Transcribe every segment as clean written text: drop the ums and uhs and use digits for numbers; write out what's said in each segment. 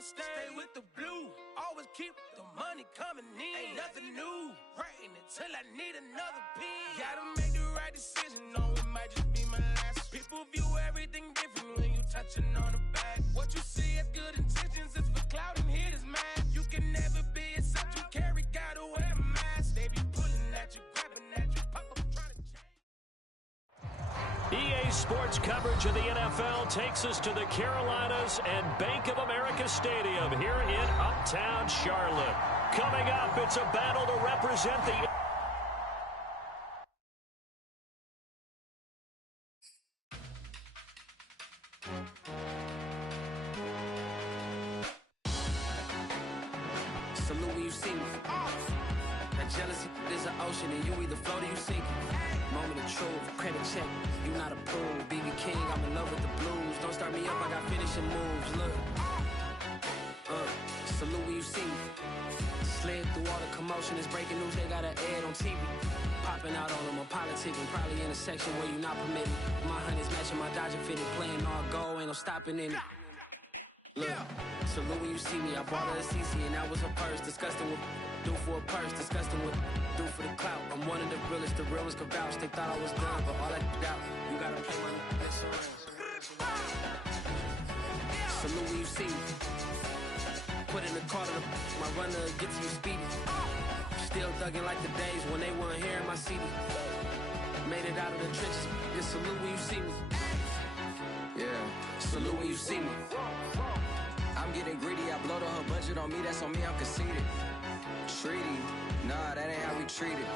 I stay with the blue. Always keep the money coming in. Ain't nothing new. Writing until I need another pen. Gotta make the right decision. No, it might just be my last. People view everything different when you touching on the back. What you see as good intentions is for clout and hitters, man. You can never be except you carry. Gotta wear a mask. They be pulling at you, grabbing at you, pop up trying to change. EA Sports coverage of the NFL takes us to the Carolinas and Bank of America Stadium here in Uptown Charlotte. Coming up, it's a battle to represent the... Salute when you see me. That jealousy is an ocean and you either float or you sink. Moment of truth, credit check, you not approved. BB King, I'm in love with the blues. Don't start me up, I got finishing moves. Look, salute when you see me. Slid through all the commotion, it's breaking news, they got an ad on TV. Popping out on them, I'm politicking, probably in a section where you not permitted. My honey's matching my Dodger fitted, playing all goal, ain't no stopping in it. Look, salute when you see me, I bought her a CC and that was her purse. Disgusting with do for a purse, disgusting with do for the clout. I'm one of the realest, the real ones could vouch. They thought I was done, but all I doubt, you gotta play my next song. Salute when you see me. Put in the car to my runner, get to you speedy. Still thugging like the days when they weren't here in my CD. Made it out of the trenches, just salute when you see me. Yeah, salute when you see me. I'm getting greedy, I blowed all her budget on me, that's on me, I'm conceited. Treaty, nah, that ain't how we treat it.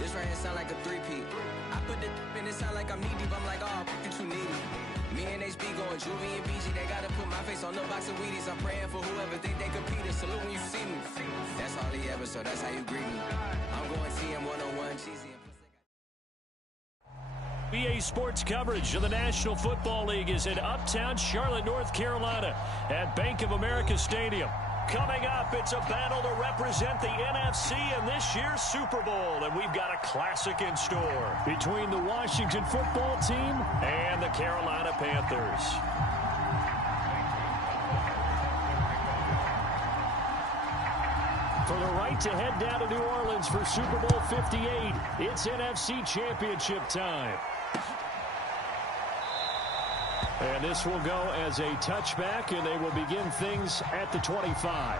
This right here sound like a three-peat. I put the in it sound like I'm knee-deep, I'm like, oh, you too needy. Me and HB going Juvie and BG, they gotta put my face on the box of Wheaties. I'm praying for whoever think they competed. Salute when you see me. That's all he ever, so that's how you greet me. I'm going TM 101, cheesy and EA Sports coverage of the National Football League is in Uptown Charlotte, North Carolina at Bank of America Stadium. Coming up, it's a battle to represent the NFC in this year's Super Bowl, and we've got a classic in store between the Washington football team and the Carolina Panthers. For the right to head down to New Orleans for Super Bowl 58, it's NFC Championship time. And this will go as a touchback, and they will begin things at the 25.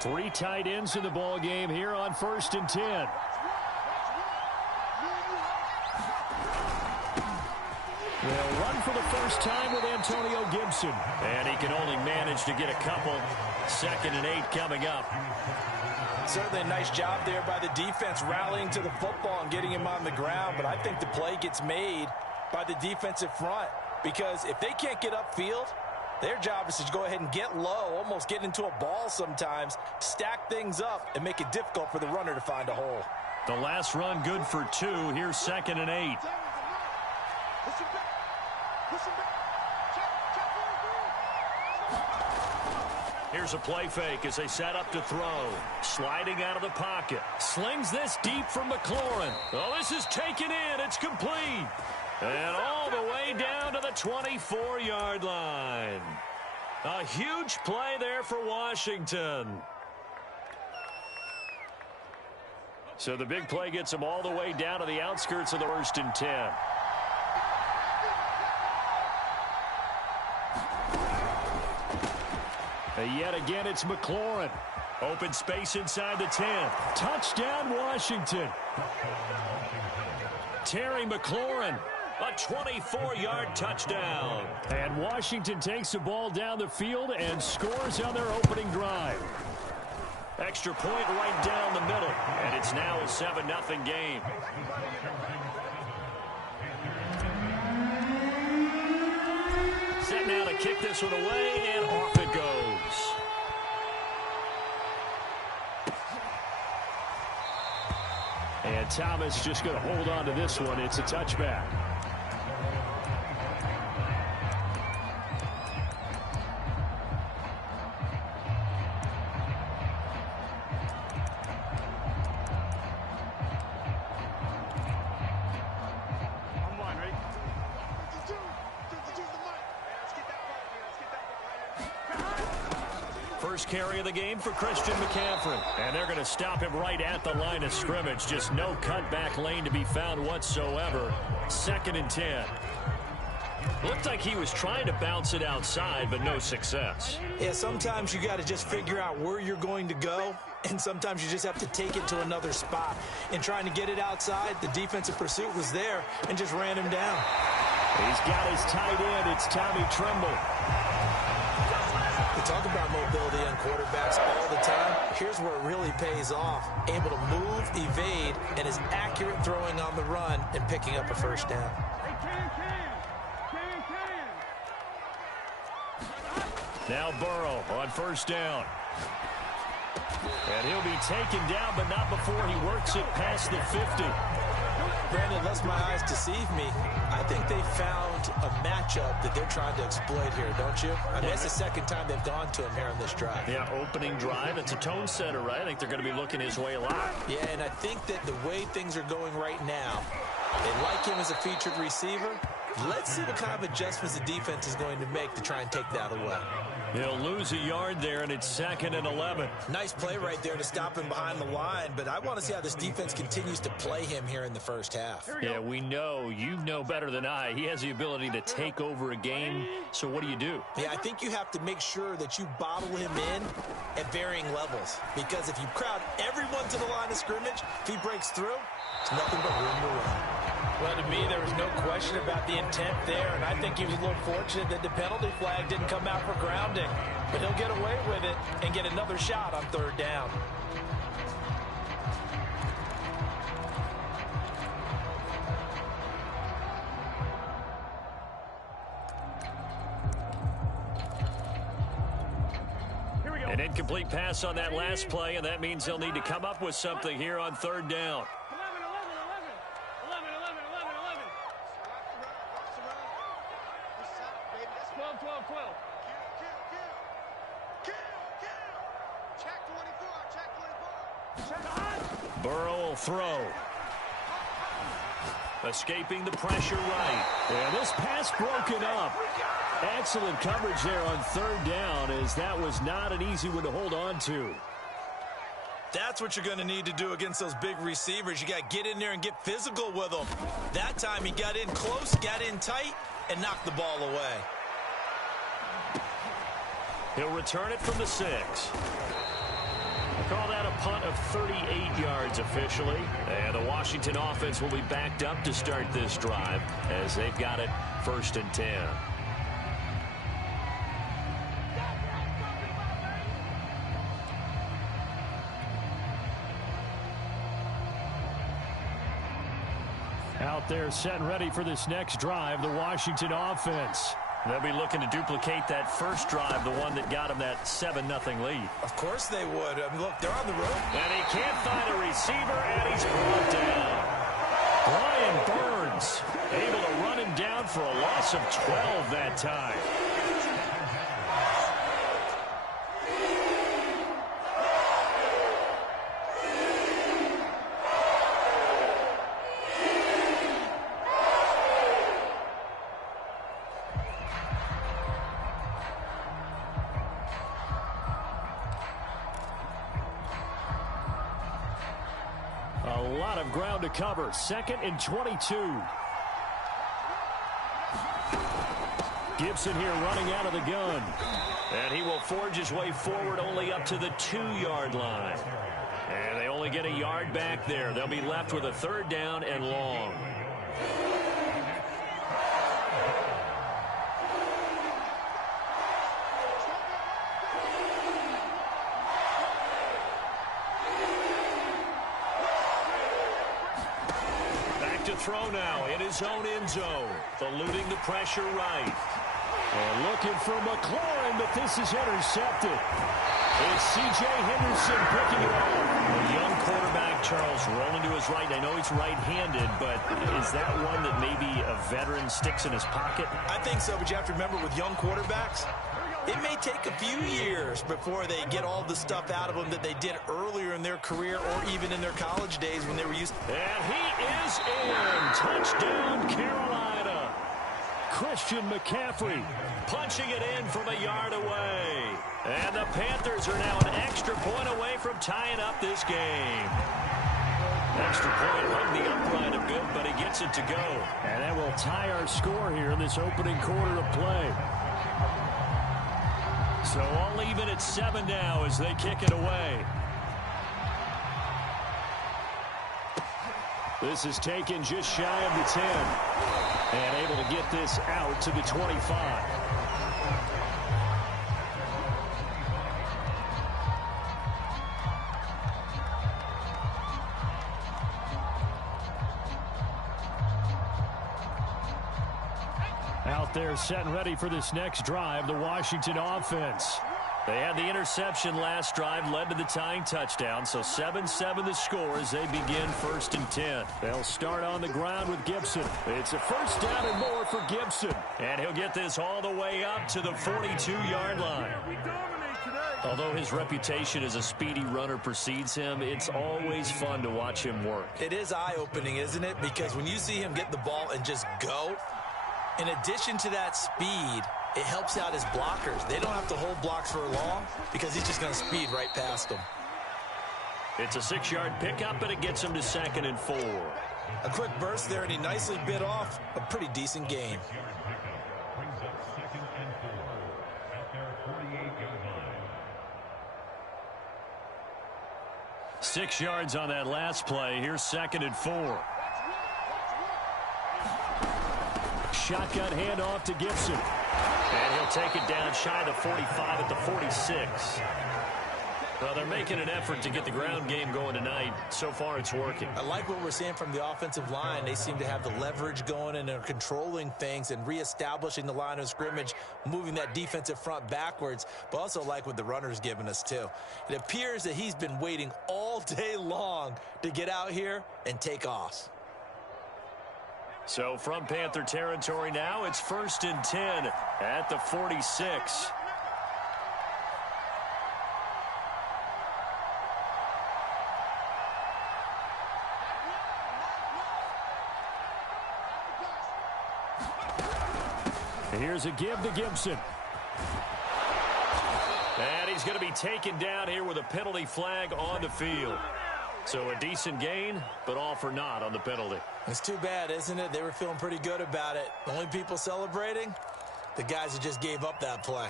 Three tight ends in the ball game here on 1st and 10. They'll run for the first time with Antonio Gibson. And he can only manage to get a couple. 2nd and 8 coming up. Certainly a nice job there by the defense rallying to the football and getting him on the ground. But I think the play gets made by the defensive front. Because if they can't get upfield, their job is to go ahead and get low, almost get into a ball sometimes, stack things up, and make it difficult for the runner to find a hole. The last run good for 2. Here's 2nd and 8. Here's a play fake as they set up to throw. Sliding out of the pocket. Slings this deep from McLaurin. Oh, this is taken in. It's complete. And all the way down to the 24-yard line. A huge play there for Washington. So the big play gets them all the way down to the outskirts of the 1st and 10. And yet again, it's McLaurin. Open space inside the 10. Touchdown, Washington. Terry McLaurin. A 24-yard touchdown. And Washington takes the ball down the field and scores on their opening drive. Extra point right down the middle. And it's now a 7-0 game. Set now to kick this one away, and off it goes. And Thomas just going to hold on to this one. It's a touchback. First carry of the game for Christian McCaffrey. And they're going to stop him right at the line of scrimmage. Just no cutback lane to be found whatsoever. 2nd and 10. Looked like he was trying to bounce it outside, but no success. Yeah, sometimes you got to just figure out where you're going to go, and sometimes you just have to take it to another spot. And trying to get it outside, the defensive pursuit was there and just ran him down. He's got his tight end. It's Tommy Tremble. We talk about mobility on quarterbacks all the time. Here's where it really pays off. Able to move, evade, and is accurate throwing on the run and picking up a first down. Now Burrow on first down. And he'll be taken down, but not before he works it past the 50. Brandon, unless my eyes deceive me, I think they found a matchup that they're trying to exploit here, don't you? I mean, that's the second time they've gone to him here on this drive. Yeah, opening drive. It's a tone setter, right? I think they're going to be looking his way a lot. Yeah, and I think that the way things are going right now, they like him as a featured receiver. Let's see what kind of adjustments the defense is going to make to try and take that away. He'll lose a yard there, and it's 2nd and 11. Nice play right there to stop him behind the line, but I want to see how this defense continues to play him here in the first half. Yeah, we know. You know better than I. He has the ability to take over a game, so what do you do? Yeah, I think you have to make sure that you bottle him in at varying levels, because if you crowd everyone to the line of scrimmage, if he breaks through, it's nothing but room to run. Well, to me, there was no question about the intent there, and I think he was a little fortunate that the penalty flag didn't come out for grounding. But he'll get away with it and get another shot on 3rd down. An incomplete pass on that last play, and that means they'll need to come up with something here on 3rd down. 12. Burrow will throw. Escaping the pressure right. And this pass broken up. Excellent coverage there on 3rd down, as that was not an easy one to hold on to. That's what you're going to need to do against those big receivers. You got to get in there and get physical with them. That time he got in close, got in tight, and knocked the ball away. He'll return it from the 6. Call that a punt of 38 yards officially. And the Washington offense will be backed up to start this drive as they've got it 1st and 10. Out there set and ready for this next drive, the Washington offense. They'll be looking to duplicate that first drive, the one that got them that 7-0 lead. Of course they would. I mean, look, they're on the road. And he can't find a receiver, and he's brought down. Brian Burns able to run him down for a loss of 12 that time. A lot of ground to cover. 2nd and 22. Gibson here running out of the gun. And he will forge his way forward only up to the 2-yard line. And they only get a yard back there. They'll be left with a 3rd down and long. To throw now in his own end zone, eluding the pressure right. And looking for McLaurin, but this is intercepted. It's C.J. Henderson picking it off. A young quarterback Charles rolling to his right. I know he's right-handed, but is that one that maybe a veteran sticks in his pocket? I think so, but you have to remember with young quarterbacks, it may take a few years before they get all the stuff out of them that they did earlier in their career or even in their college days when they were used. And he is in. Touchdown, Carolina. Christian McCaffrey punching it in from a yard away. And the Panthers are now an extra point away from tying up this game. Extra point hung the upright a bit, but he gets it to go. And that will tie our score here in this opening quarter of play. So all even at 7 now as they kick it away. This is taken just shy of the 10. And able to get this out to the 25. Out there set and ready for this next drive, the Washington offense. They had the interception last drive, led to the tying touchdown, so 7-7 the score as they begin 1st and 10. They'll start on the ground with Gibson. It's a first down and more for Gibson, and he'll get this all the way up to the 42-yard line. Although his reputation as a speedy runner precedes him, it's always fun to watch him work. It is eye-opening, isn't it? Because when you see him get the ball and just go, in addition to that speed, it helps out his blockers. They don't have to hold blocks for long because he's just going to speed right past them. It's a 6-yard pickup, and it gets him to 2nd and 4. A quick burst there, and he nicely bit off a pretty decent gain. 6 yards on that last play. Here's 2nd and 4. Shotgun handoff to Gibson. And he'll take it down shy of the 45 at the 46. Well, they're making an effort to get the ground game going tonight. So far, it's working. I like what we're seeing from the offensive line. They seem to have the leverage going and they're controlling things and reestablishing the line of scrimmage, moving that defensive front backwards, but also like what the runner's giving us, too. It appears that he's been waiting all day long to get out here and take off. So from Panther territory now, it's 1st and 10 at the 46. Here's a give to Gibson. And he's going to be taken down here with a penalty flag on the field. So a decent gain, but all for naught on the penalty. It's too bad, isn't it? They were feeling pretty good about it. The only people celebrating, the guys who just gave up that play.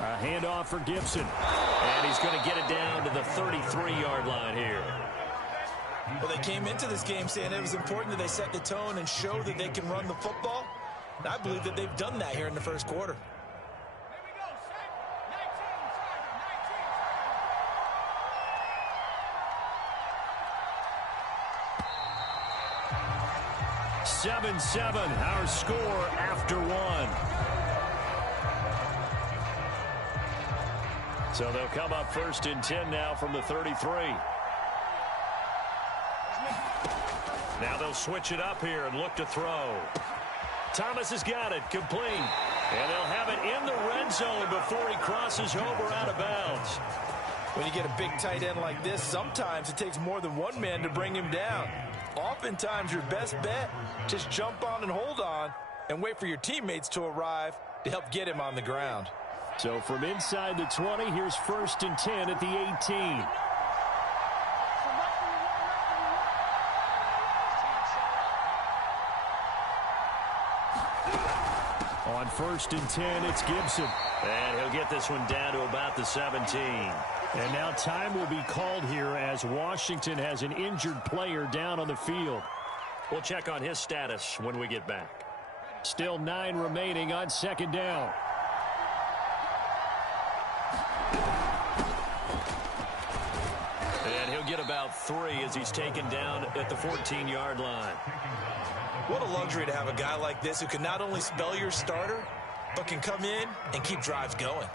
A handoff for Gibson. And he's going to get it down to the 33-yard line here. Well, they came into this game saying it was important that they set the tone and show that they can run the football. And I believe that they've done that here in the first quarter. (7-7) our score after 1. So they'll come up 1st and 10 now from the 33. Now they'll switch it up here and look to throw. Thomas has got it, complete. And they'll have it in the red zone before he crosses over out of bounds. When you get a big tight end like this, sometimes it takes more than one man to bring him down. Oftentimes your best bet, just jump on and hold on and wait for your teammates to arrive to help get him on the ground. So from inside the 20, here's 1st and 10 at the 18. On 1st and 10, it's Gibson. And he'll get this one down to about the 17. And now time will be called here as Washington has an injured player down on the field. We'll check on his status when we get back. Still 9 remaining on 2nd down. at about 3 as he's taken down at the 14-yard line. What a luxury to have a guy like this who can not only spell your starter, but can come in and keep drives going.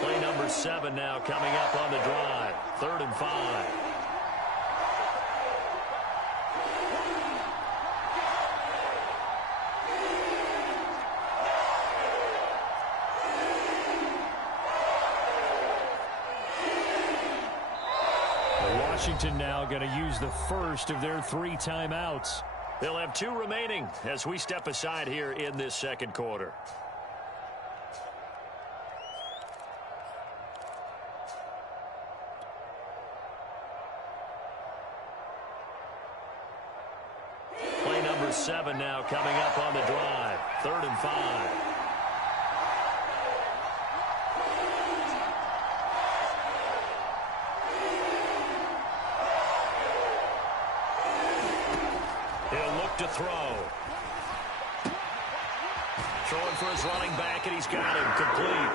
Play number 7 now coming up on the drive. 3rd and 5. Washington now going to use the first of their 3 timeouts. They'll have 2 remaining as we step aside here in this second quarter. Play number 7 now coming up on the drive. 3rd and 5. To throw. Throwing for his running back, and he's got him complete.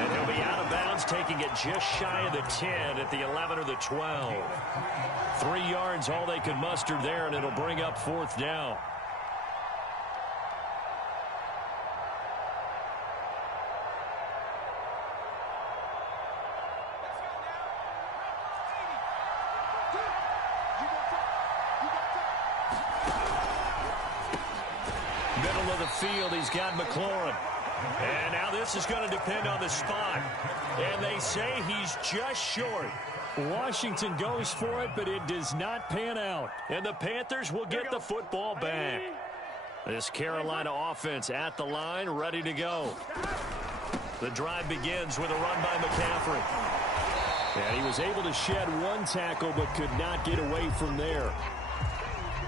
And he'll be out of bounds, taking it just shy of the 10 at the 11 or the 12. 3 yards, all they could muster there, and it'll bring up 4th down. Middle of the field, he's got McLaurin. And now this is going to depend on the spot. And they say he's just short. Washington goes for it, but it does not pan out. And the Panthers will get the football back. This Carolina offense at the line, ready to go. The drive begins with a run by McCaffrey. And he was able to shed 1 tackle, but could not get away from there.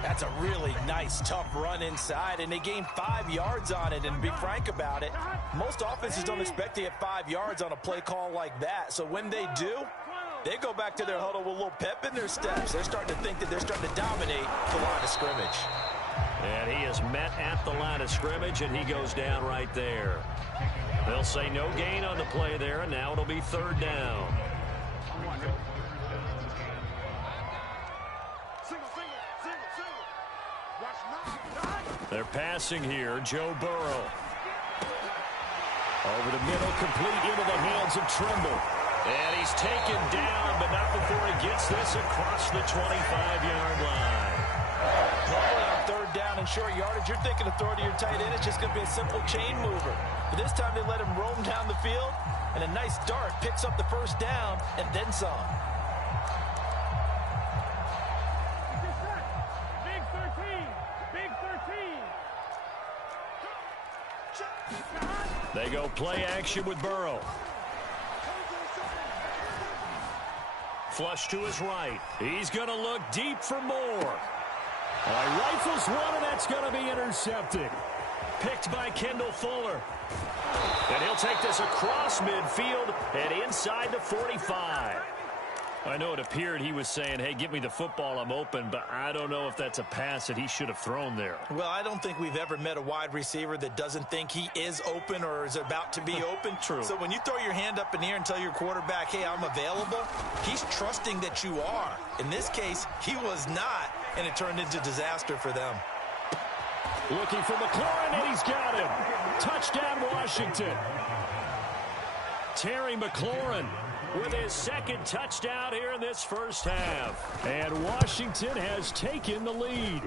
That's a really nice, tough run inside, and they gained 5 yards on it. And to be frank about it, most offenses don't expect to get 5 yards on a play call like that. So when they do, they go back to their huddle with a little pep in their steps. They're starting to think that they're starting to dominate the line of scrimmage. And he is met at the line of scrimmage, and he goes down right there. They'll say no gain on the play there, and now it'll be 3rd down. They're passing here. Joe Burrow. Over the middle, complete into the hands of Trimble. And he's taken down, but not before he gets this across the 25-yard line. Normally on 3rd down and short yardage, you're thinking of throwing to your tight end. It's just going to be a simple chain mover. But this time they let him roam down the field, and a nice dart picks up the 1st down and then some. They go play action with Burrow. Flush to his right. He's going to look deep for more. Rifles one, and that's going to be intercepted. Picked by Kendall Fuller. And he'll take this across midfield and inside the 45. I know it appeared he was saying, hey, give me the football, I'm open, but I don't know if that's a pass that he should have thrown there. Well, I don't think we've ever met a wide receiver that doesn't think he is open or is about to be open. True. So when you throw your hand up in the air and tell your quarterback, hey, I'm available, he's trusting that you are. In this case, he was not, and it turned into disaster for them. Looking for McLaurin, and he's got him. Touchdown, Washington. Terry McLaurin with his 2nd touchdown here in this first half. And Washington has taken the lead.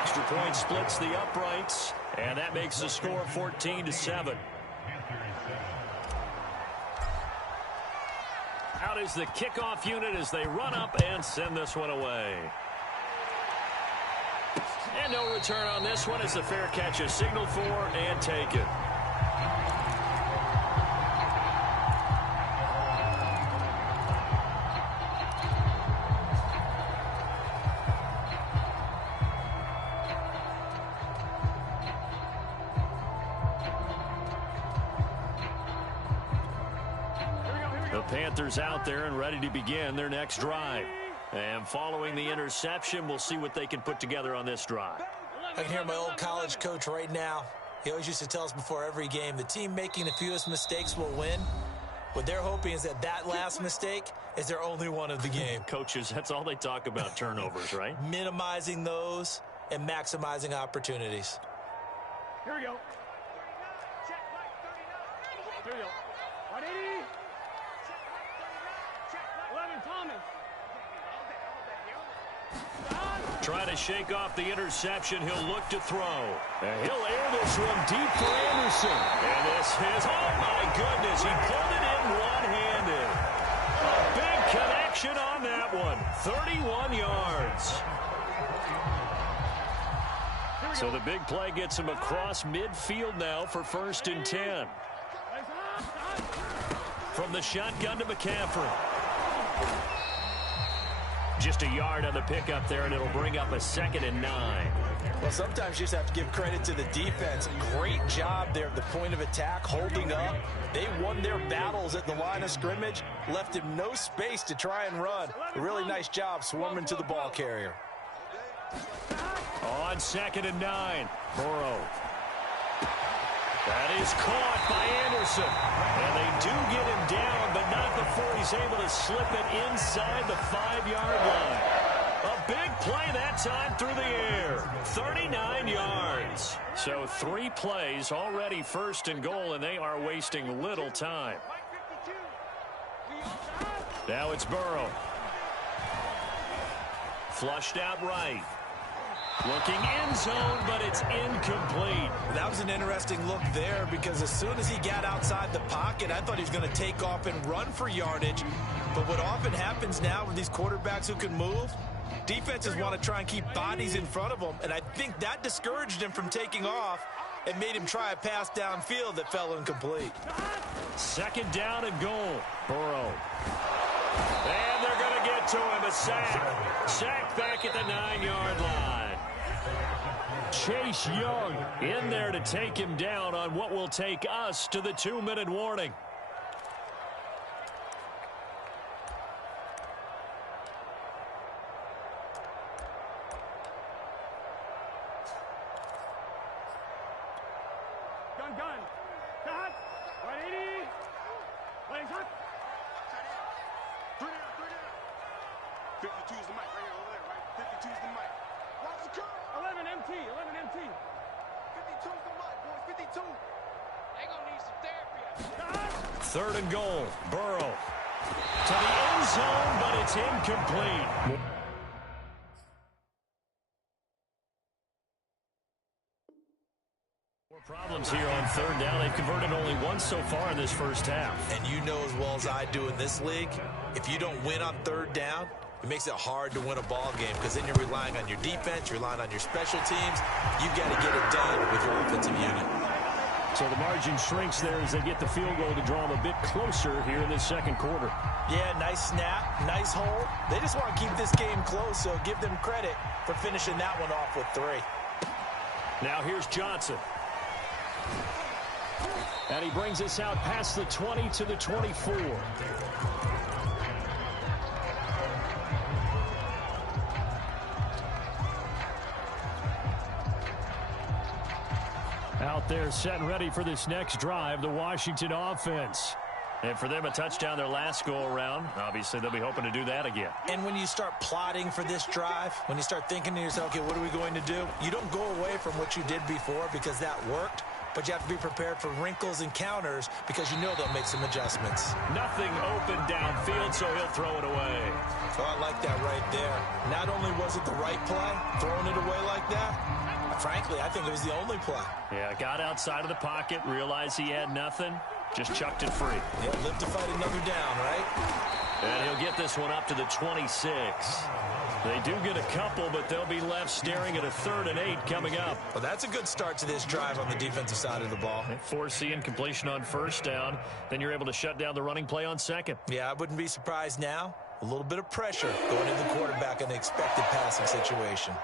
Extra point splits the uprights, and that makes the score 14-7. Out is the kickoff unit as they run up and send this one away. And no return on this one as the fair catch is signaled for and taken. The Panthers out there and ready to begin their next drive. And following the interception, we'll see what they can put together on this drive. I can hear my old college coach right now. He always used to tell us before every game, the team making the fewest mistakes will win. What they're hoping is that last mistake is their only one of the game. Coaches, that's all they talk about, turnovers, right? Minimizing those and maximizing opportunities. Here we go. Here we go. 180. 11, Thomas. Trying to shake off the interception. He'll look to throw. And he'll air this one deep for Anderson. And this is, oh my goodness, he pulled it in one-handed. A big connection on that one. 31 yards. So the big play gets him across midfield now for 1st and 10. From the shotgun to McCaffrey. Just a yard on the pickup there, and it'll bring up a 2nd and 9. Well, sometimes you just have to give credit to the defense. Great job there at the point of attack, holding up. They won their battles at the line of scrimmage, left him no space to try and run. A really nice job swarming to the ball carrier. On 2nd and 9, Burrow. That is caught by Anderson. And they do get him down, but not before he's able to slip it inside the 5-yard line. A big play that time through the air. 39 yards. So 3 plays already 1st and goal, and they are wasting little time. Now it's Burrow. Flushed out right. Looking end zone, but it's incomplete. That was an interesting look there because as soon as he got outside the pocket, I thought he was going to take off and run for yardage. But what often happens now with these quarterbacks who can move, defenses want to try and keep bodies in front of them, and I think that discouraged him from taking off and made him try a pass downfield that fell incomplete. 2nd down and goal. Burrow. And they're going to get to him. A sack. Sack back at the 9-yard line. Chase Young in there to take him down on what will take us to the 2-minute warning. Gun. Cut. 180. Playing hot. 3 down. 52 is the mic right here over there, right? 52 is the mic. Watch the curve. 11 MT. 52 is the mic, boys. 52. They gonna need some therapy. 3rd and goal. Burrow. To the end zone, but it's incomplete. Problems here on 3rd down. They've converted only once so far in this first half. And you know as well as I do in this league, if you don't win on 3rd down, it makes it hard to win a ball game because then you're relying on your defense, you're relying on your special teams. You've got to get it done with your offensive unit. So the margin shrinks there as they get the field goal to draw them a bit closer here in this 2nd quarter. Yeah, nice snap, nice hold. They just want to keep this game close, so give them credit for finishing that one off with 3. Now here's Johnson. And he brings us out past the 20 to the 24. Out there set and ready for this next drive, the Washington offense. And for them, a touchdown their last go-around. Obviously, they'll be hoping to do that again. And when you start plotting for this drive, when you start thinking to yourself, okay, what are we going to do? You don't go away from what you did before because that worked, but you have to be prepared for wrinkles and counters because you know they'll make some adjustments. Nothing open downfield, so he'll throw it away. Oh, I like that right there. Not only was it the right play, throwing it away like that, frankly, I think it was the only play. Yeah, got outside of the pocket, realized he had nothing, just chucked it free. Yeah, live to fight another down, right? And he'll get this one up to the 26. They do get a couple, but they'll be left staring at a 3rd and 8 coming up. Well, that's a good start to this drive on the defensive side of the ball. Foreseeing completion on 1st down. Then you're able to shut down the running play on 2nd. Yeah, I wouldn't be surprised now. A little bit of pressure going into the quarterback in the expected passing situation.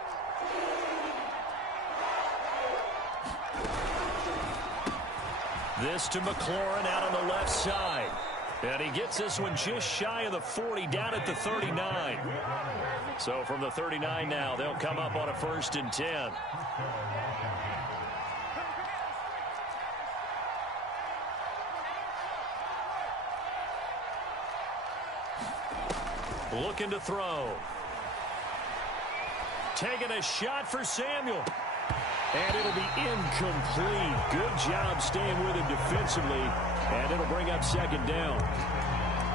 This to McLaurin out on the left side. And he gets this one just shy of the 40, down at the 39. So from the 39 now, they'll come up on a 1st and 10. Looking to throw. Taking a shot for Samuel. And it'll be incomplete. Good job staying with him defensively. And it'll bring up 2nd down.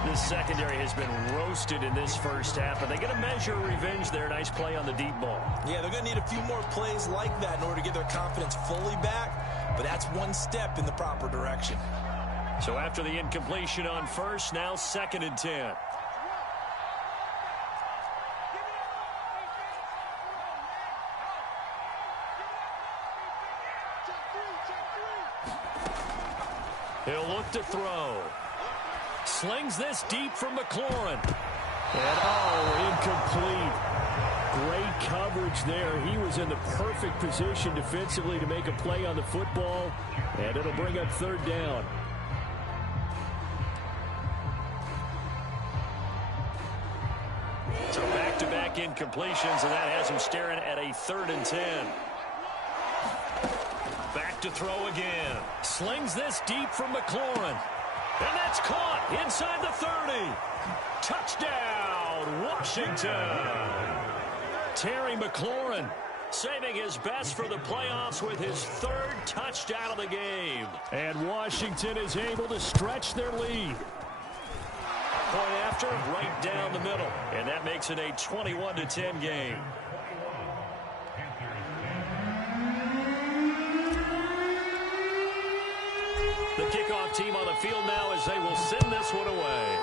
This secondary has been roasted in this first half, but they get a measure of revenge there. Nice play on the deep ball. Yeah, they're going to need a few more plays like that in order to get their confidence fully back, but that's one step in the proper direction. So after the incompletion on 1st, now 2nd and 10. He'll look to throw. Slings this deep from McLaurin. And, incomplete. Great coverage there. He was in the perfect position defensively to make a play on the football. And it'll bring up 3rd down. So back-to-back incompletions, and that has him staring at a 3rd and 10. Back to throw again. Slings this deep from McLaurin. And that's caught inside the 30. Touchdown, Washington. Terry McLaurin saving his best for the playoffs with his 3rd touchdown of the game. And Washington is able to stretch their lead. Point after, right down the middle. And that makes it a 21-10 game. The kickoff team on the field now as they will send this one away.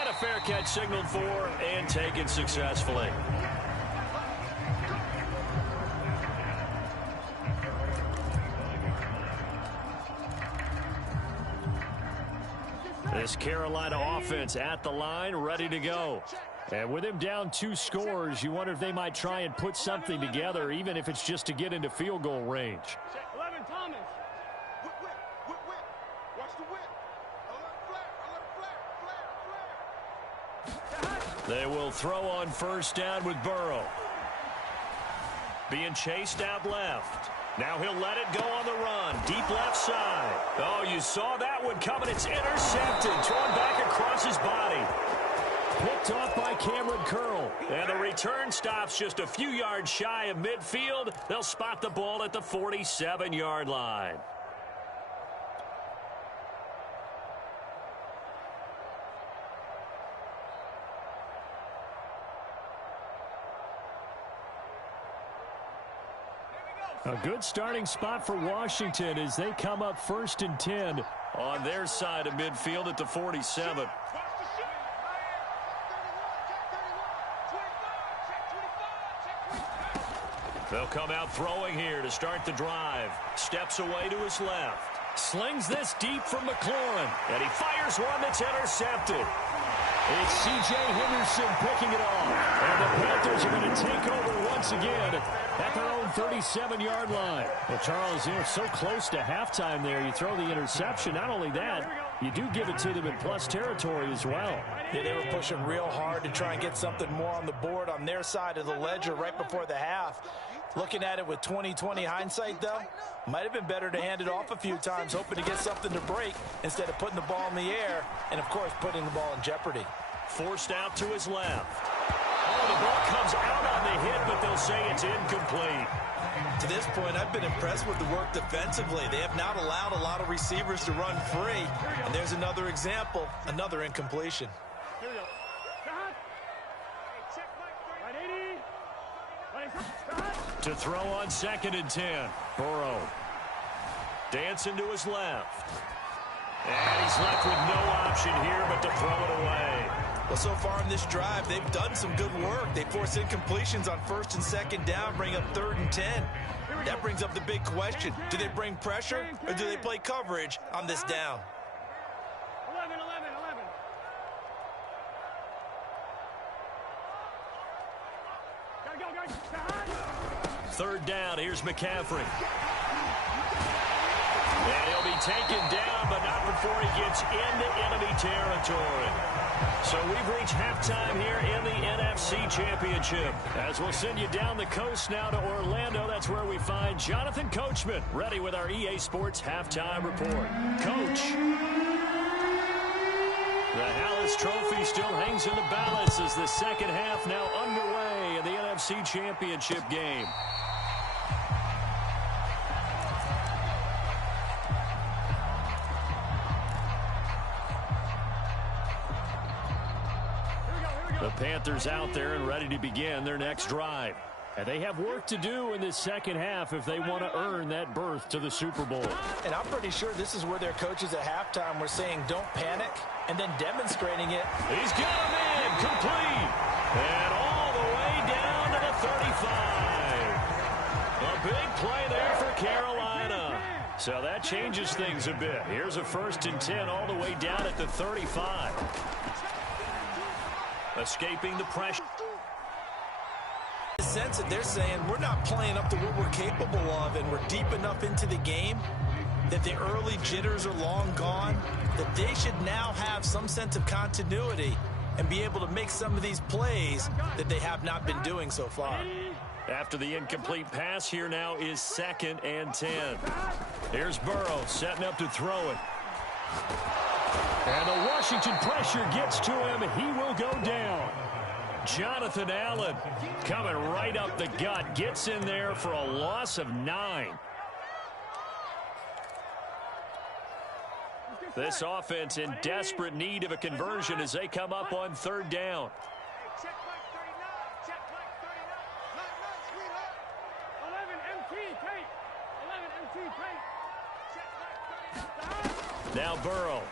And a fair catch signaled for and taken successfully. This Carolina offense at the line, ready to go. And with him down 2 scores, you wonder if they might try and put something together, even if it's just to get into field goal range. 11, Thomas. Whip. Watch the whip. Alert, flare. They will throw on 1st down with Burrow. Being chased out left. Now he'll let it go on the run. Deep left side. Oh, you saw that one coming. It's intercepted. Thrown back across his body. Picked off by Cameron Curl. And the return stops just a few yards shy of midfield. They'll spot the ball at the 47-yard line. A good starting spot for Washington as they come up 1st and 10 on their side of midfield at the 47. They'll come out throwing here to start the drive. Steps away to his left. Slings this deep from McLaurin. And he fires one that's intercepted. It's C.J. Henderson picking it off. And the Panthers are going to take over once again at their own 37-yard line. Well, Charles, you know, so close to halftime there. You throw the interception. Not only that, you do give it to them in plus territory as well. Yeah, they were pushing real hard to try and get something more on the board on their side of the ledger right before the half. Looking at it with 20/20 hindsight, though, might have been better to hand it off a few times, hoping to get something to break instead of putting the ball in the air and, of course, putting the ball in jeopardy. Forced out to his left. Oh, the ball comes out on the hit, but they'll say it's incomplete. To this point, I've been impressed with the work defensively. They have not allowed a lot of receivers to run free. And there's another example, another incompletion. Here we go. Check Mike 180. To throw on 2nd and 10. Burrow. Dancing to his left. And he's left with no option here but to throw it away. Well, so far in this drive, they've done some good work. They force incompletions on 1st and 2nd down, bring up 3rd and 10. That brings up the big question. Do they bring pressure or do they play coverage on this down? 11. 3rd down. Here's McCaffrey. And he'll be taken down, but not before he gets into enemy territory. So we've reached halftime here in the NFC Championship. As we'll send you down the coast now to Orlando, that's where we find Jonathan Coachman, ready with our EA Sports Halftime Report. Coach. The Hallis Trophy still hangs in the balance as the second half now underway in the NFC Championship game. The Panthers out there and ready to begin their next drive. And they have work to do in this second half if they want to earn that berth to the Super Bowl. And I'm pretty sure this is where their coaches at halftime were saying don't panic and then demonstrating it. He's got him in, complete. And all the way down to the 35. A big play there for Carolina. So that changes things a bit. Here's a 1st and 10 all the way down at the 35. Escaping the pressure. The sense that they're saying we're not playing up to what we're capable of, and we're deep enough into the game that the early jitters are long gone, that they should now have some sense of continuity and be able to make some of these plays that they have not been doing so far. After the incomplete pass, here now is 2nd and 10. Here's Burrow setting up to throw it. And the Washington pressure gets to him. He will go down. Jonathan Allen coming right up the gut. Gets in there for a loss of 9. This offense in desperate need of a conversion as they come up on 3rd down. Now Burrow.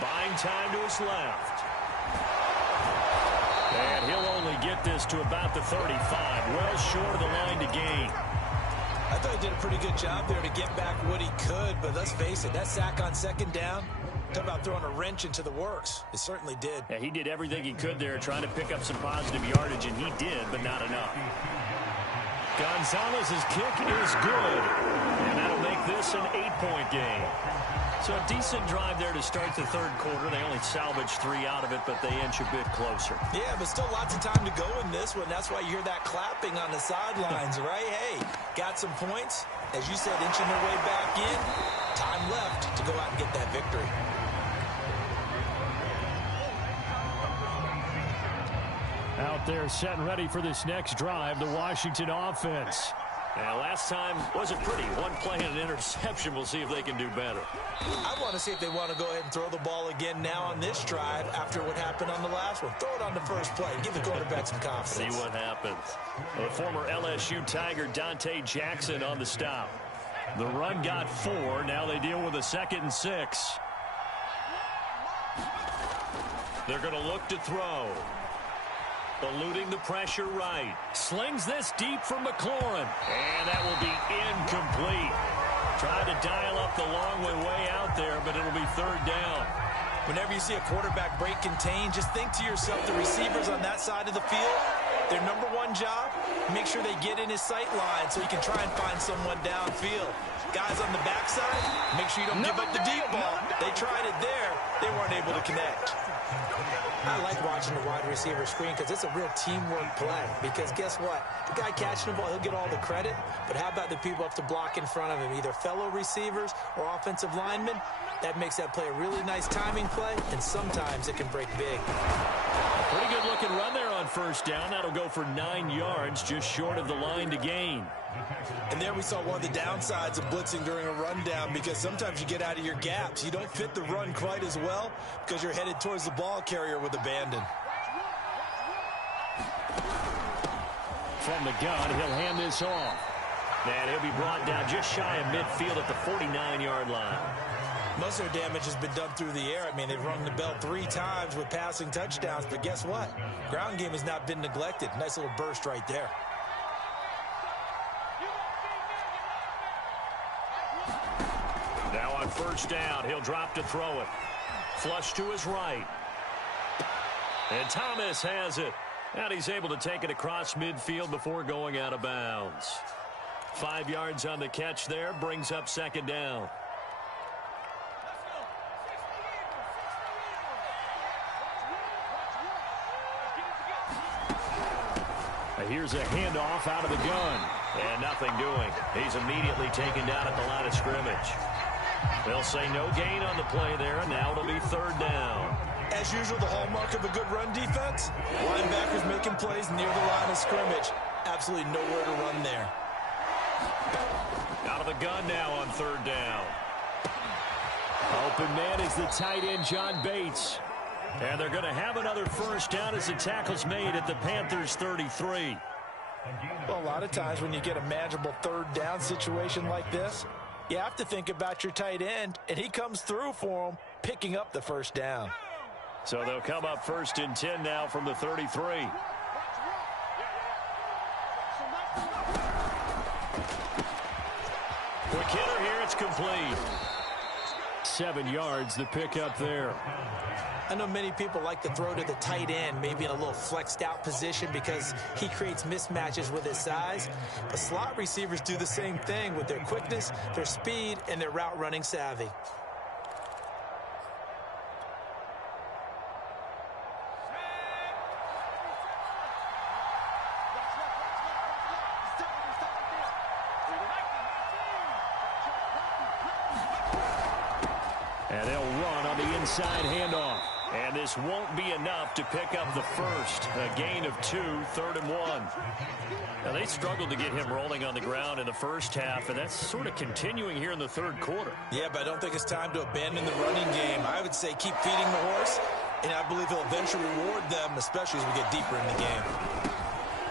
Buying time to his left. And he'll only get this to about the 35. Well short of the line to gain. I thought he did a pretty good job there to get back what he could, but let's face it, that sack on 2nd down, talk about throwing a wrench into the works. It certainly did. Yeah, he did everything he could there trying to pick up some positive yardage, and he did, but not enough. Gonzalez's kick is good, and that'll make this an 8-point game. So a decent drive there to start the 3rd quarter. They only salvaged 3 out of it, but they inch a bit closer. Yeah, but still lots of time to go in this one. That's why you hear that clapping on the sidelines, right? Hey, got some points. As you said, inching their way back in. Time left to go out and get that victory. Out there set and ready for this next drive, the Washington offense. Now, last time wasn't pretty. One play and an interception. We'll see if they can do better. I want to see if they want to go ahead and throw the ball again now on this drive after what happened on the last one. Throw it on the first play. Give the quarterback some confidence. See what happens. The former LSU Tiger Dante Jackson on the stop. The run got 4. Now they deal with a 2nd and 6. They're going to look to throw. Eluding the pressure right. Slings this deep from McLaurin. And that will be incomplete. Tried to dial up the long way out there, but it'll be 3rd down. Whenever you see a quarterback break contain, just think to yourself, the receivers on that side of the field, their number one job, make sure they get in his sight line so he can try and find someone downfield. Guys on the backside, make sure you don't give up the deep ball. They tried it there. They weren't able to connect. I like watching the wide receiver screen because it's a real teamwork play. Because guess what? The guy catching the ball, he'll get all the credit. But how about the people up to block in front of him, either fellow receivers or offensive linemen? That makes that play a really nice timing play, and sometimes it can break big. Pretty good looking run there on 1st down. That'll go for 9 yards, just short of the line to gain. And there we saw one of the downsides of blitzing during a rundown, because sometimes you get out of your gaps. You don't fit the run quite as well because you're headed towards the ball carrier with abandon. From the gun, he'll hand this off. And he'll be brought down just shy of midfield at the 49-yard line. Most of their damage has been done through the air. I mean, they've rung the bell 3 times with passing touchdowns, but guess what? Ground game has not been neglected. Nice little burst right there. Now on 1st down, he'll drop to throw it. Flush to his right. And Thomas has it. And he's able to take it across midfield before going out of bounds. 5 yards on the catch there, brings up second down. Here's a handoff out of the gun. And nothing doing. He's immediately taken down at the line of scrimmage. They'll say no gain on the play there, and now it'll be third down. As usual, the hallmark of a good run defense, linebackers making plays near the line of scrimmage. Absolutely nowhere to run there. Out of the gun now on third down. Open man is the tight end, John Bates. And they're going to have another first down as the tackle's made at the Panthers' 33. Well, a lot of times when you get a manageable third down situation like this, you have to think about your tight end, and he comes through for him, picking up the first down. So they'll come up first and 10 now from the 33. The kidder here, it's complete. 7 yards, the pickup there. I know many people like to throw to the tight end, maybe in a little flexed out position because he creates mismatches with his size. But slot receivers do the same thing with their quickness, their speed, and their route running savvy. And they'll run on the inside handoff. And this won't be enough to pick up the first. A gain of 2, 3rd and 1. Now, they struggled to get him rolling on the ground in the first half, and that's sort of continuing here in the third quarter. Yeah, but I don't think it's time to abandon the running game. I would say keep feeding the horse, and I believe he'll eventually reward them, especially as we get deeper in the game.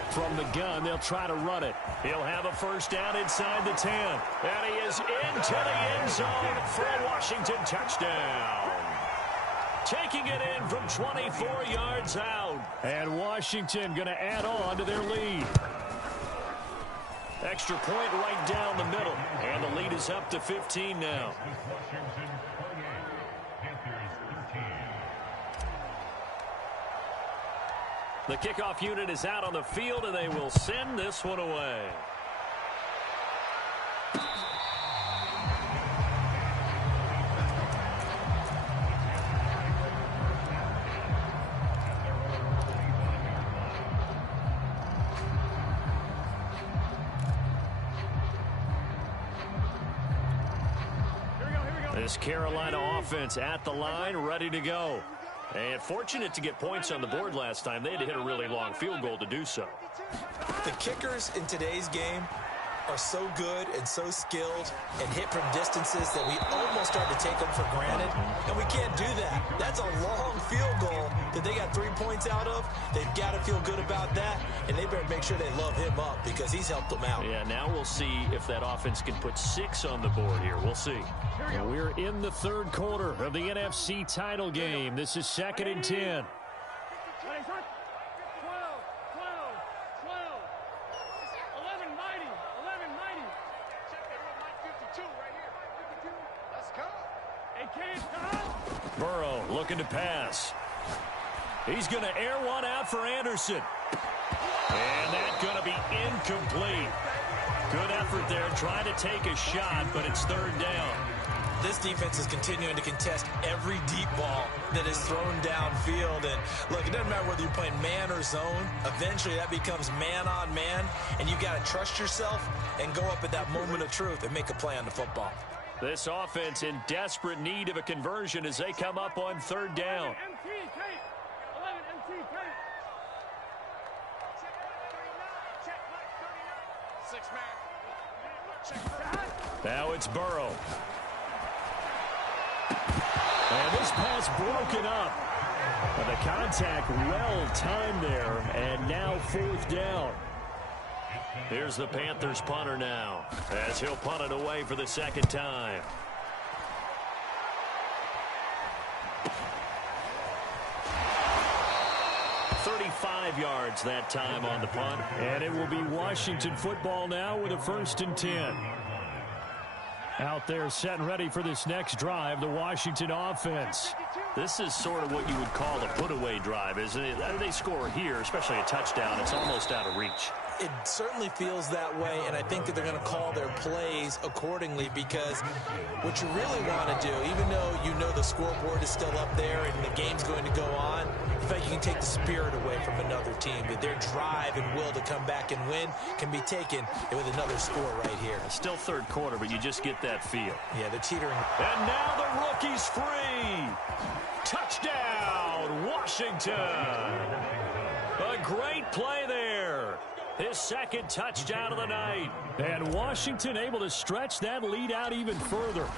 From the gun, they'll try to run it. He'll have a first down inside the 10. And he is into the end zone for a Washington touchdown. Taking it in from 24 yards out. And Washington going to add on to their lead. Extra point right down the middle. And the lead is up to 15 now. The kickoff unit is out on the field, and they will send this one away. This Carolina offense at the line, ready to go. And fortunate to get points on the board last time. They had to hit a really long field goal to do so. The kickers in today's game are so good and so skilled and hit from distances that we almost start to take them for granted. And we can't do that. That's a long field goal that they got 3 points out of. They've got to feel good about that. And they better make sure they love him up because he's helped them out. Yeah, now we'll see if that offense can put 6 on the board here. We'll see. And we're in the third quarter of the NFC title game. This is 2nd and 10. 12, 12, 12. Burrow looking to pass. He's going to air one out for Anderson. And that's going to be incomplete. Good effort there trying to take a shot, but it's third down. This defense is continuing to contest every deep ball that is thrown downfield. And look, it doesn't matter whether you're playing man or zone. Eventually that becomes man on man, and you got to trust yourself and go up at that moment of truth and make a play on the football. This offense in desperate need of a conversion as they come up on third down. Now it's Burrow. And this pass broken up. But the contact well timed there, and now 4th down. Here's the Panthers punter now, as he'll punt it away for the second time. "35 yards that time on the punt. And it will be Washington football now with a 1st and 10. Out there set and ready for this next drive, the Washington offense. This is sort of what you would call a put-away drive, isn't it? They score here, especially a touchdown. It's almost out of reach. It certainly feels that way, and I think that they're going to call their plays accordingly, because what you really want to do, even though you know the scoreboard is still up there and the game's going to go on, in fact, you can take the spirit away from another team. Their drive and will to come back and win can be taken with another score right here. Still third quarter, but you just get that feel. Yeah, they're teetering. And now the rookie's free. Touchdown, Washington. A great play there. His second touchdown of the night. And Washington able to stretch that lead out even further.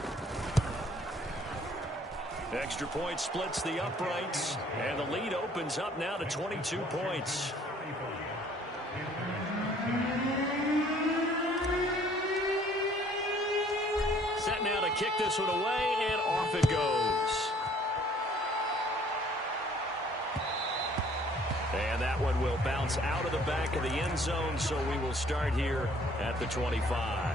Extra point splits the uprights, and the lead opens up now to 22 points. Set now to kick this one away, and off it goes. And that one will bounce out of the back of the end zone, so we will start here at the 25.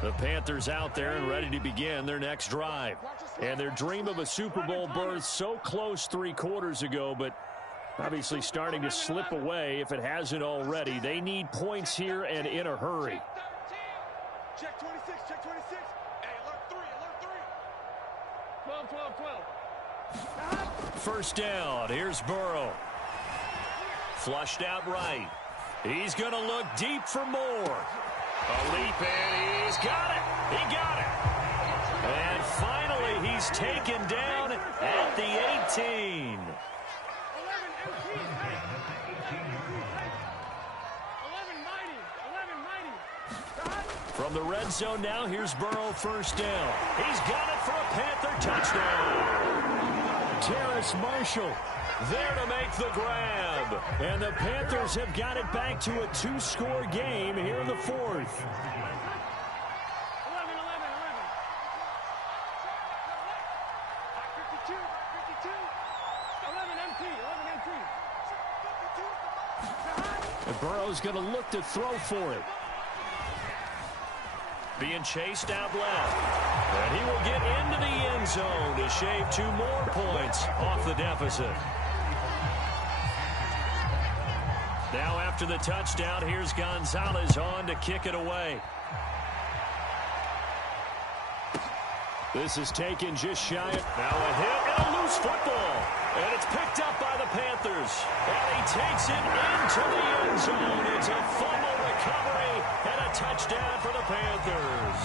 The Panthers out there and ready to begin their next drive. And their dream of a Super Bowl berth so close 3 quarters ago, but obviously starting to slip away if it hasn't already. They need points here and in a hurry. Check 26, check 26. Hey, alert 3, alert 3. 12, 12, 12. First down, here's Burrow. Flushed out right. He's going to look deep for more. A leap in, he's got it. He got it. And finally, he's taken down at the 18. From the red zone now, here's Burrow, first down. He's got it for a Panther touchdown. Terrace Marshall there to make the grab. And the Panthers have got it back to a 2-score game here in the 4th. 11, 11, 11. 52, 52. 11 MT, 11 MT. And Burrow's going to look to throw for it. Being chased out left. And he will get into the end zone to shave 2 more points off the deficit. Now after the touchdown, here's Gonzalez on to kick it away. This is taken just shy of... Now a hit and a loose football. And it's picked up by the Panthers. And he takes it into the end zone. It's a fumble recovery and a touchdown for the Panthers.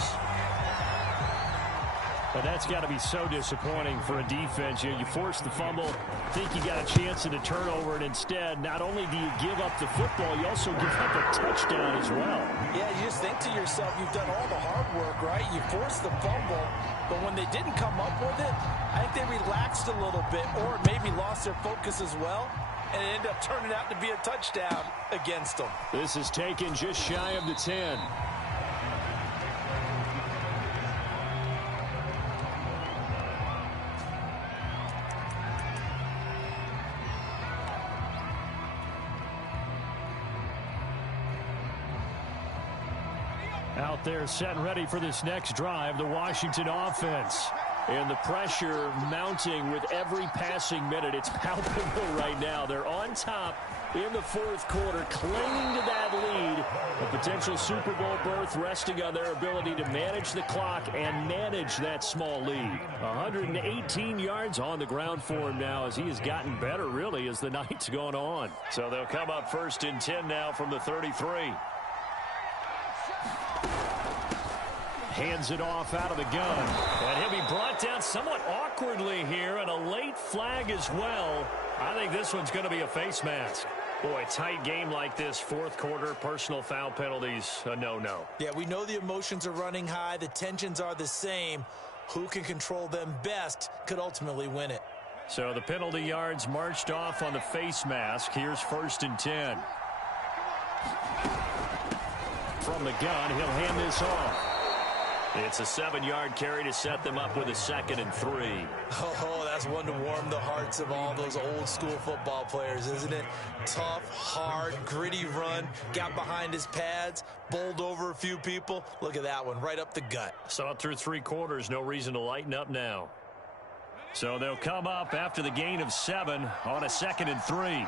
But that's got to be so disappointing for a defense. You force the fumble, think you got a chance at a turnover, and instead, not only do you give up the football, you also give up a touchdown as well. Yeah, you just think to yourself, you've done all the hard work, right? You forced the fumble, but when they didn't come up with it, I think they relaxed a little bit, or maybe lost their focus as well, and it ended up turning out to be a touchdown against them. This is taken just shy of the 10. Out there set and ready for this next drive, the Washington offense. And the pressure mounting with every passing minute. It's palpable right now. They're on top in the 4th quarter, clinging to that lead. A potential Super Bowl berth resting on their ability to manage the clock and manage that small lead. 118 yards on the ground for him now as he has gotten better, really, as the night's gone on. So they'll come up 1st and 10 now from the 33. Hands it off out of the gun. And he'll be brought down somewhat awkwardly here, and a late flag as well. I think this one's going to be a face mask. Boy, tight game like this, 4th quarter, personal foul penalties, a no-no. Yeah, we know the emotions are running high. The tensions are the same. Who can control them best could ultimately win it. So the penalty yards marched off on the face mask. Here's 1st and 10. From the gun, he'll hand this off. It's a 7-yard carry to set them up with a 2nd and 3. Oh, that's one to warm the hearts of all those old school football players, isn't it? Tough, hard, gritty run, got behind his pads, bowled over a few people. Look at that one, right up the gut. Saw it through 3 quarters, no reason to lighten up now. So they'll come up after the gain of 7 on a 2nd and 3.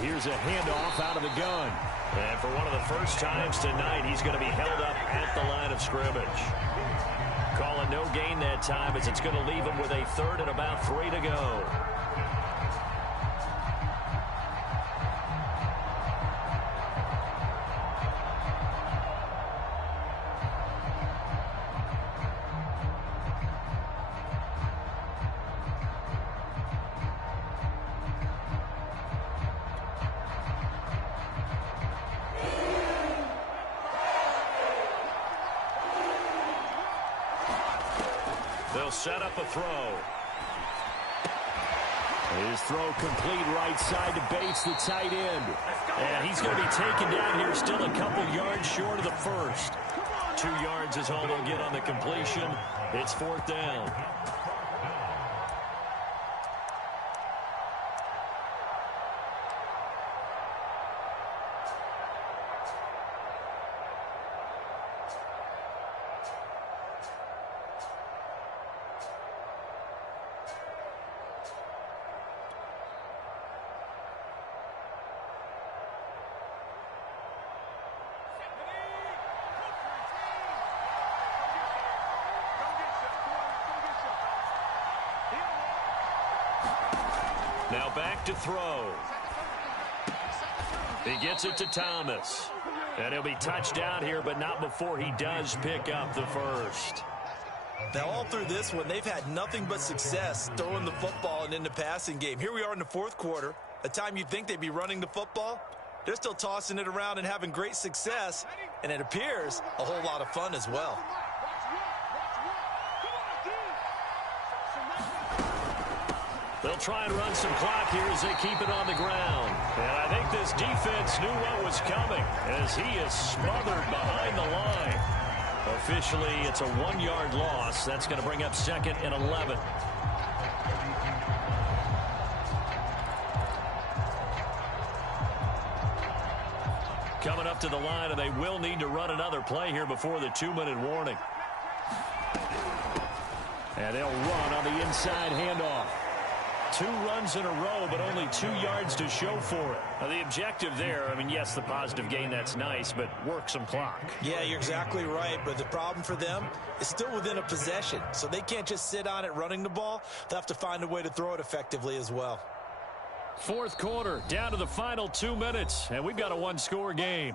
Here's a handoff out of the gun. And for one of the first times tonight, he's going to be held up at the line of scrimmage. Calling no gain that time as it's going to leave him with a 3rd and about 3 to go. They'll set up a throw. His throw complete right side to Bates, the tight end. And he's going to be taken down here, still a couple yards short of the first. 2 yards is all they'll get on the completion. It's 4th down. Now back to throw. He gets it to Thomas. And he'll be touched down here, but not before he does pick up the first. Now, all through this one, they've had nothing but success throwing the football and in the passing game. Here we are in the 4th quarter, a time you'd think they'd be running the football. They're still tossing it around and having great success, and it appears a whole lot of fun as well. They'll try and run some clock here as they keep it on the ground. And I think this defense knew what was coming as he is smothered behind the line. Officially, it's a 1-yard loss. That's going to bring up 2nd and 11. Coming up to the line, and they will need to run another play here before the 2-minute warning. And they'll run on the inside handoff. 2 runs in a row, but only 2 yards to show for it. Now, the objective there, I mean, yes, the positive gain, that's nice, but work some clock. Yeah, you're exactly right, but the problem for them is still within a possession, so they can't just sit on it running the ball. They'll have to find a way to throw it effectively as well. 4th quarter, down to the final 2 minutes, and we've got a 1-score game.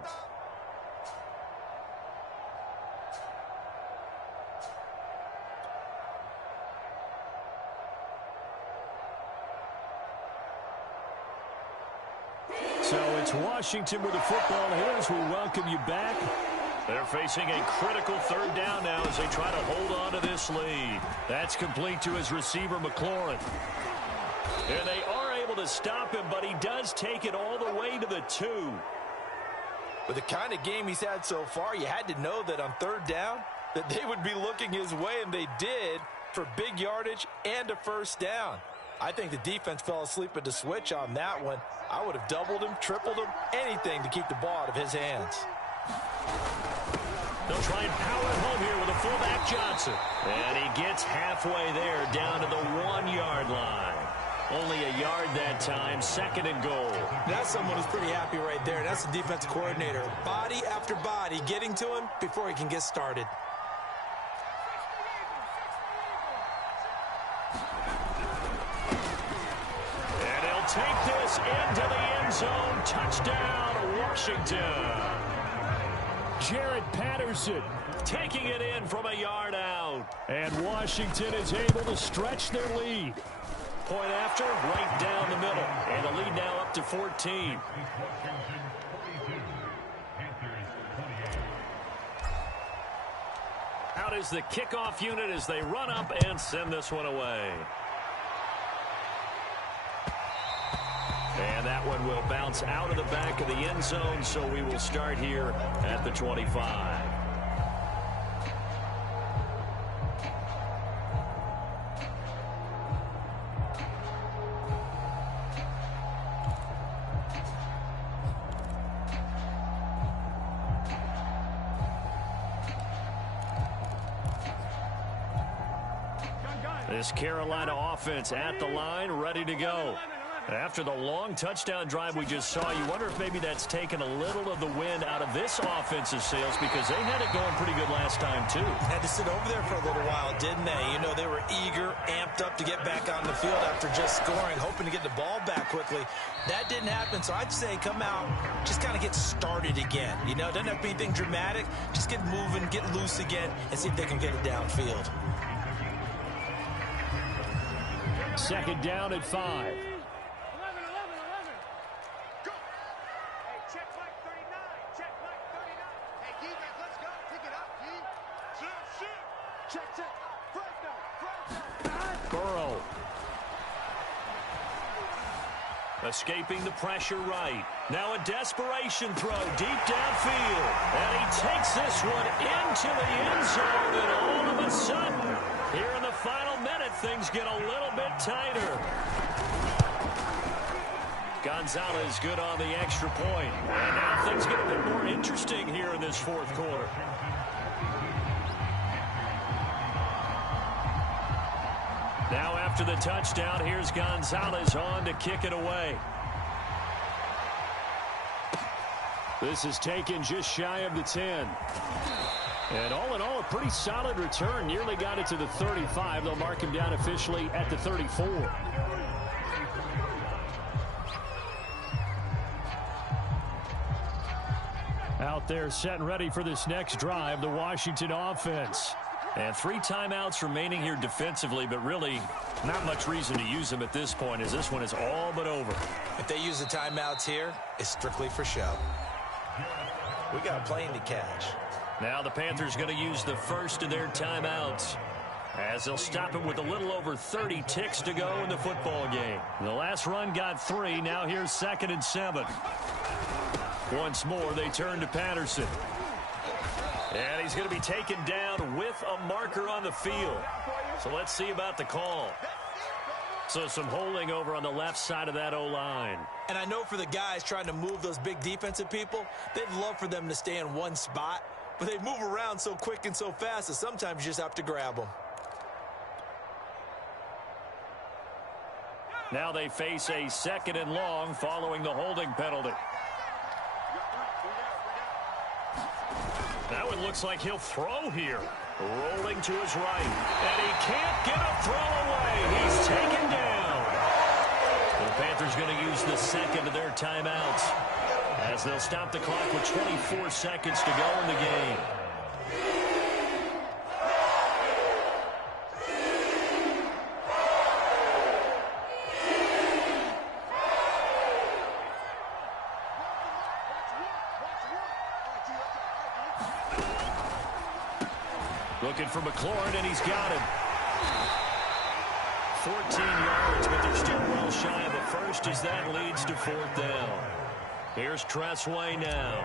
So it's Washington with the football here as we welcome you back. They're facing a critical 3rd down now as they try to hold on to this lead. That's complete to his receiver, McLaurin. And they are able to stop him, but he does take it all the way to the 2. With the kind of game he's had so far, you had to know that on 3rd down that they would be looking his way, and they did, for big yardage and a 1st down. I think the defense fell asleep at the switch on that one. I would have doubled him, tripled him, anything to keep the ball out of his hands. They'll try and power it home here with a fullback Johnson. And he gets halfway there down to the 1-yard line. Only a yard that time, 2nd and goal. That's someone who's pretty happy right there. That's the defense coordinator. Body after body getting to him before he can get started. And he'll take this into the end zone. Touchdown, Washington. Jared Patterson taking it in from a yard out. And Washington is able to stretch their lead. Point after, right down the middle. And the lead now up to 14. is the kickoff unit as they run up and send this one away. And that one will bounce out of the back of the end zone, so we will start here at the 25. This Carolina offense at the line, ready to go. After the long touchdown drive we just saw, you wonder if maybe that's taken a little of the wind out of this offensive sails, because they had it going pretty good last time, too. Had to sit over there for a little while, didn't they? You know, they were eager, amped up to get back on the field after just scoring, hoping to get the ball back quickly. That didn't happen, so I'd say come out, just kind of get started again. You know, doesn't have to be anything dramatic. Just get moving, get loose again, and see if they can get it downfield. Second down at 5. Burrow. Escaping the pressure right. Now a desperation throw deep downfield. And he takes this one into the end zone. And all of a sudden, here in the final minute, things get a little bit tighter. Gonzalez good on the extra point. And now things get a bit more interesting here in this fourth quarter. Now after the touchdown, here's Gonzalez on to kick it away. This is taken just shy of the 10. And all in all, a pretty solid return. Nearly got it to the 35. They'll mark him down officially at the 34. Out there set and ready for this next drive, the Washington offense. And 3 timeouts remaining here defensively, but really not much reason to use them at this point, as this one is all but over. If they use the timeouts here, it's strictly for show. We got a plane to catch. Now the Panthers going to use the first of their timeouts, as they'll stop it with a little over 30 ticks to go in the football game. The last run got 3. Now here's 2nd and 7. Once more, they turn to Patterson. And he's going to be taken down with a marker on the field. So let's see about the call. So some holding over on the left side of that O-line. And I know for the guys trying to move those big defensive people, they'd love for them to stay in one spot. But they move around so quick and so fast that sometimes you just have to grab them. Now they face a 2nd and long following the holding penalty. That one looks like he'll throw here. Rolling to his right. And he can't get a throw away. He's taken down. The Panthers going to use the 2nd of their timeouts, as they'll stop the clock with 24 seconds to go in the game. Looking for McLaurin, and he's got him. 14 yards, but they're still well shy of a first, as that leads to 4th down. Here's Tressway now,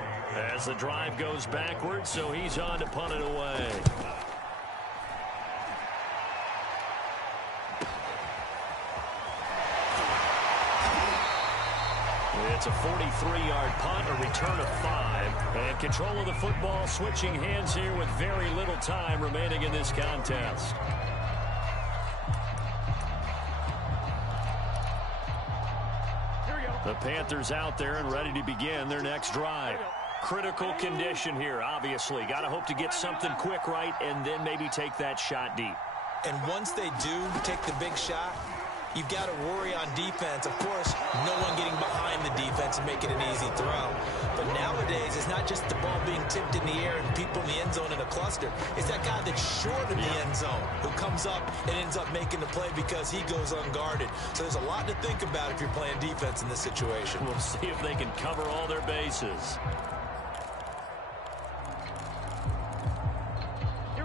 as the drive goes backwards, so he's on to punt it away. It's a 43-yard punt, a return of 5. And control of the football switching hands here with very little time remaining in this contest. The Panthers out there and ready to begin their next drive. Critical condition here, obviously. Got to hope to get something quick right and then maybe take that shot deep. And once they do take the big shot, you've got to worry on defense. Of course, no one getting behind the defense and making an easy throw. But nowadays, it's not just the ball being tipped in the air and people in the end zone in a cluster. It's that guy that's short of the end zone who comes up and ends up making the play because he goes unguarded. So there's a lot to think about if you're playing defense in this situation. We'll see if they can cover all their bases.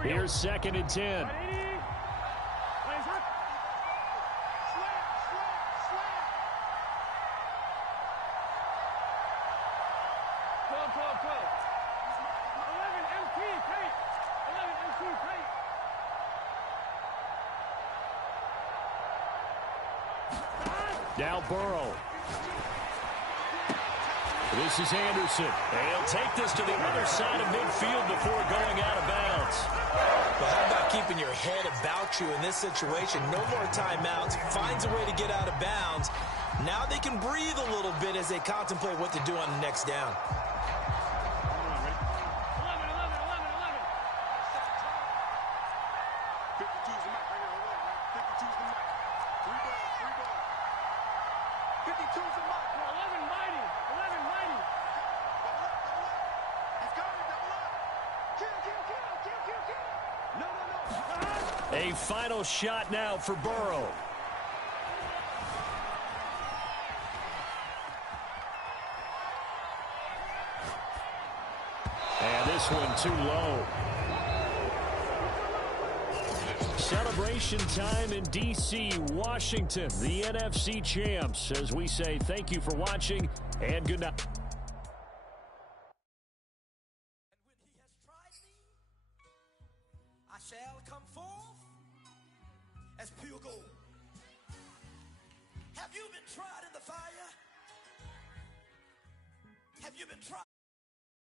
Here's 2nd and 10. Now Burrow. This is Anderson. And he'll take this to the other side of midfield before going out of bounds. Well, how about keeping your head about you in this situation? No more timeouts. Finds a way to get out of bounds. Now they can breathe a little bit as they contemplate what to do on the next down. A final shot now for Burrow. And this one too low. Celebration time in D.C., Washington, the NFC champs, as we say thank you for watching and good night. I shall come forth as pure gold. Have you been tried in the fire? Have you been tried?